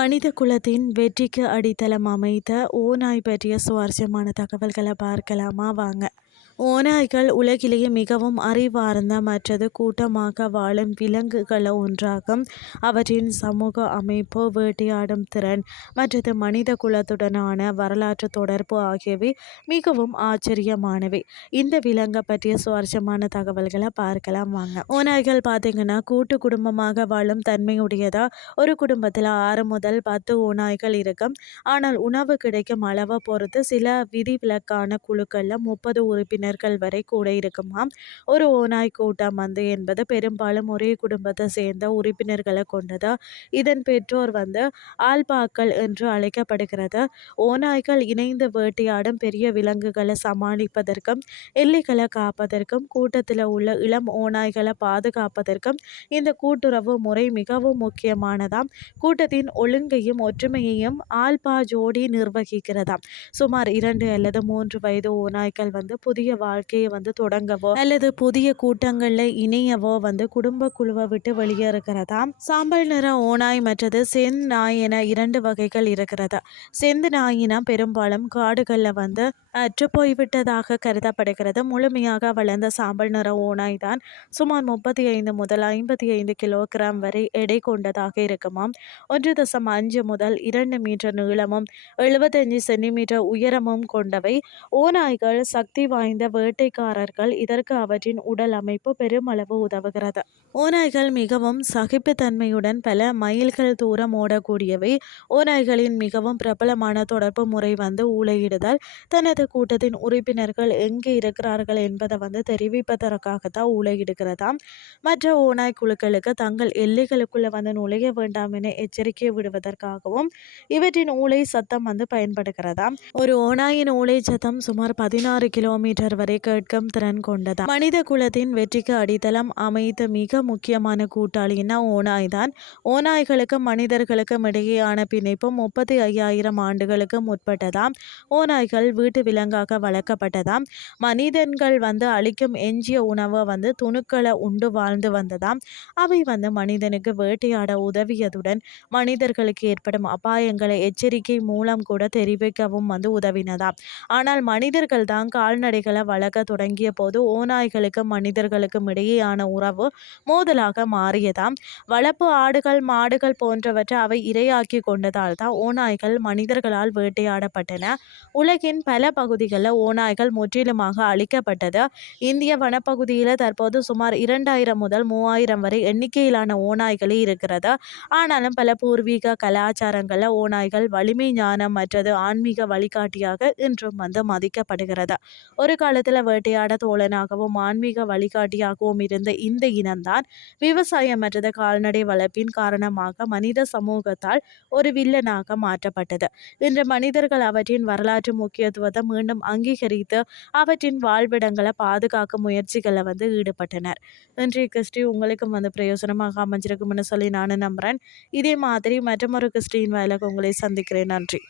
மனித குலத்தின் வெற்றிக்கு அடித்தளம் அமைத்த ஓநாய் பற்றிய சுவாரஸ்யமான தகவல்களை பார்க்கலாமா? வாங்க. ஓநாய்கள் உலகிலேயே மிகவும் அறிவார்ந்த மற்றது கூட்டமாக வாழும் விலங்குகள் ஒன்றாகும். அவற்றின் சமூக அமைப்பு வேட்டையாடும் திறன் மற்றது மனித குலத்துடனான வரலாற்று தொடர்பு ஆகியவை மிகவும் ஆச்சரியமானவை. இந்த விலங்கை பற்றிய சுவாரஸ்யமான தகவல்களை பார்க்கலாம் வாங்க. ஓநாய்கள் பார்த்தீங்கன்னா கூட்டு குடும்பமாக வாழும் தன்மையுடையதா? ஒரு குடும்பத்தில் ஆறு முதல் பத்து ஓநாய்கள் இருக்கும். ஆனால் உணவு கிடைக்கும் அளவை பொறுத்து சில விதிவிலக்கான குழுக்களில் முப்பது உறுப்பினர் உறவினர்கள் வரை கூட இருக்குமாம். ஒரு ஓநாய் கூட்டம் வந்து என்பது பெரும்பாலும் ஒரே குடும்பத்தை சேர்ந்த உறுப்பினர்களை கொண்டது? இதன் பெற்றோர் வந்து ஆல்பாக்கள் என்று அழைக்கப்படுகிறது. ஓநாய்கள் இணைந்து வேட்டையாடும் பெரிய விலங்குகளை சமாளிப்பதற்கும் எல்லைகளை காப்பதற்கும் கூட்டத்தில் உள்ள இளம் ஓநாய்களை பாதுகாப்பதற்கும் இந்த கூட்டுறவு முறை மிகவும் முக்கியமானதாம். கூட்டத்தின் ஒழுங்கையும் ஒற்றுமையையும் ஆல்பா ஜோடி நிர்வகிக்கிறதாம். சுமார் இரண்டு அல்லது மூன்று வயது ஓநாய்கள் வந்து புதிய வாழ்க்கையை வந்து தொடங்கவோ அல்லது புதிய கூட்டங்களில் இணையவோ வந்து குடும்ப குழுவை விட்டு வெளியேறுகிறதா சாம்பல் நிற ஓநாய் மற்றது செந்த் நாய் என இரண்டு வகைகள் இருக்கிறது. செந்து நாயினா பெரும்பாலும் காடுகளில் வந்து அற்று போய்விட்டதாக கருதப்படுகிறது. முழுமையாக வளர்ந்த சாம்பல் நிற ஓநாய் தான் சுமார் முப்பத்தி ஐந்து முதல் ஐம்பத்தி ஐந்து கிலோகிராம் வரை எடை கொண்டதாக இருக்குமாம். ஒன்று தசம் அஞ்சு முதல் இரண்டு மீட்டர் நீளமும் எழுபத்தஞ்சு சென்டிமீட்டர் உயரமும் கொண்டவை. ஓநாய்கள் சக்தி வாய்ந்த வேட்டைக்காரர்கள் இதற்கு அவற்றின் உடல் அமைப்பு பெருமளவு உதவுகிறது. ஓநாய்கள் மிகவும் சகிப்புத்தன்மையுடன் பல மைல்கள் தூரம் ஓடக்கூடியவை. ஓநாய்களின் மிகவும் பிரபலமான தொடர்பு முறை வந்து ஊழையிடுதல் தனது கூட்டத்தின் உறுப்பினர்கள் எங்கே இருக்கிறார்கள் என்பதை வந்து தெரிவிப்பதற்காக தான் ஊழையிடுகிறதாம் மற்ற ஓநாய் குழுக்களுக்கு தங்கள் எல்லைகளுக்குள்ள வந்து நுழைய வேண்டாம் என எச்சரிக்கை விடுவதற்காகவும் இவற்றின் ஊழை சத்தம் வந்து பயன்படுகிறதாம். ஒரு ஓநாயின் ஊழை சத்தம் சுமார் பதினாறு கிலோமீட்டர் வரை கேட்கும் திறன் கொண்டதா மனித குலத்தின் வெற்றிக்கு அடித்தளம் அமைத்த மிக முக்கியமான கூட்டாளின்னா ஓநாய் தான். ஓநாய்களுக்கும் மனிதர்களுக்கும் இடையேயான பிணைப்பு முப்பத்தி ஐயாயிரம் ஆண்டுகளுக்கு முற்பட்டதாம். ஓநாய்கள் வீட்டு விலங்காக வளர்க்கப்பட்டதாம். மனிதன்கள் வந்து அளிக்கும் எஞ்சிய உணவை வந்து துணுக்களை உண்டு வாழ்ந்து வந்ததாம். அவை வந்து மனிதனுக்கு வேட்டையாட உதவியதுடன் மனிதர்களுக்கு ஏற்படும் அபாயங்களை எச்சரிக்கை மூலம் கூட தெரிவிக்கவும் வந்து உதவினதாம். ஆனால் மனிதர்கள் தான் கால்நடைகளை வளர்க்க தொடங்கிய போது ஓநாய்களுக்கும் மனிதர்களுக்கும் இடையேயான உறவு மோதலாக மாறியதாம். வளர்ப்பு ஆடுகள் மாடுகள் போன்றவற்றை அவை இரையாக்கி கொண்டதால் தான் ஓநாய்கள் மனிதர்களால் வேட்டையாடப்பட்டன. உலகின் பல பகுதிகளில் ஓநாய்கள் முற்றிலுமாக அழிக்கப்பட்டது. இந்திய வனப்பகுதியில் தற்போது சுமார் இரண்டாயிரம் முதல் மூவாயிரம் வரை எண்ணிக்கையிலான ஓநாய்களே இருக்கிறது. ஆனாலும் பல பூர்வீக கலாச்சாரங்களில் ஓநாய்கள் வலிமை ஞானம் மற்றது ஆன்மீக வழிகாட்டியாக இன்றும் வந்து மதிக்கப்படுகிறது. ஒரு கால காலத்தில் வேட்டையாட தோழனாகவும் ஆன்மீக வழிகாட்டியாகவும் இருந்த இந்த இனம்தான் விவசாயம் மற்றது கால்நடை வளர்ப்பின் காரணமாக மனித சமூகத்தால் ஒரு வில்லனாக மாற்றப்பட்டது. இன்று மனிதர்கள் அவற்றின் வரலாற்று முக்கியத்துவத்தை மீண்டும் அங்கீகரித்து அவற்றின் வாழ்விடங்களை பாதுகாக்கும் முயற்சிகளை வந்து ஈடுபட்டனர். இன்றைய கிறிஸ்டி உங்களுக்கும் வந்து பிரயோஜனமாக அமைஞ்சிருக்கும்னு சொல்லி நானும் நம்புகிறேன் இதே மாதிரி மற்றமொரு கிறிஸ்டின் வாயிலாக உங்களை சந்திக்கிறேன். நன்றி.